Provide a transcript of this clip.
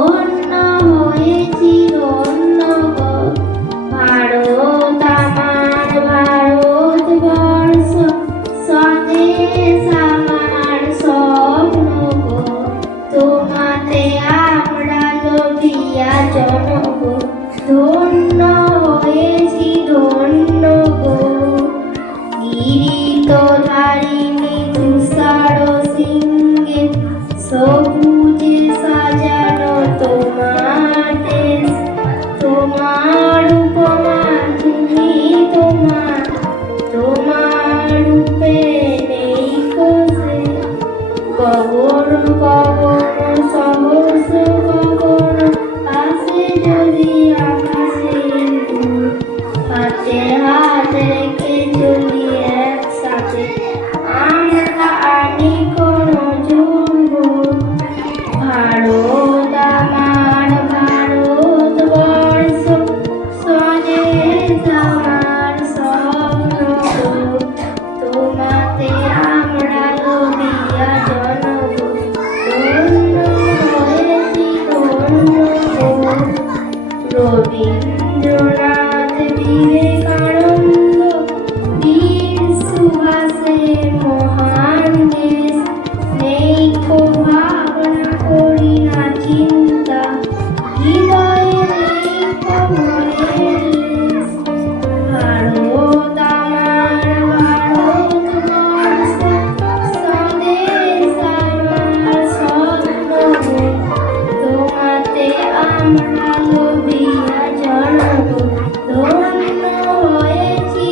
ধন্য হয়েছি ধন্য গো ভারত আমার ভারতবর্ষ স্বদেশ আমার স্বপ্ন গো তোমাতে আমরা লোভিয়া জনগ ধন্য হয়েছি ধন্য গো গিরিতধারিণী তুষার সিংহে সবুজে সাজানো তোমার দেশ তোমার উপমা তুমি তোমার রূপে নেই কোষে গগন গগন সহস্র গগন আসে যদি আকাশে হাতে হাত রেখে চলি একসাথে আমরা আনি কোনো জুড়ব ভারত আমার ভারতবর্ষ স্বদেশ আমার স্বপ্ন তোমাতে আমরা লোভিয়া জনগ ধন্য হয়েছি ধন্য রবীন্দ্রনাথ বিবেকানন্দ বীর সুভাষের মহান দেশ নেই কো ভাবনা করি না চিন্তা হৃদয়ে নেই কো মনের লেশ ভারত আমার ভারতবর্ষ স্বদেশ আমার স্বপ্ন তোমাতে আমরা লোভিয়া জনগ ধন্য হয়েছি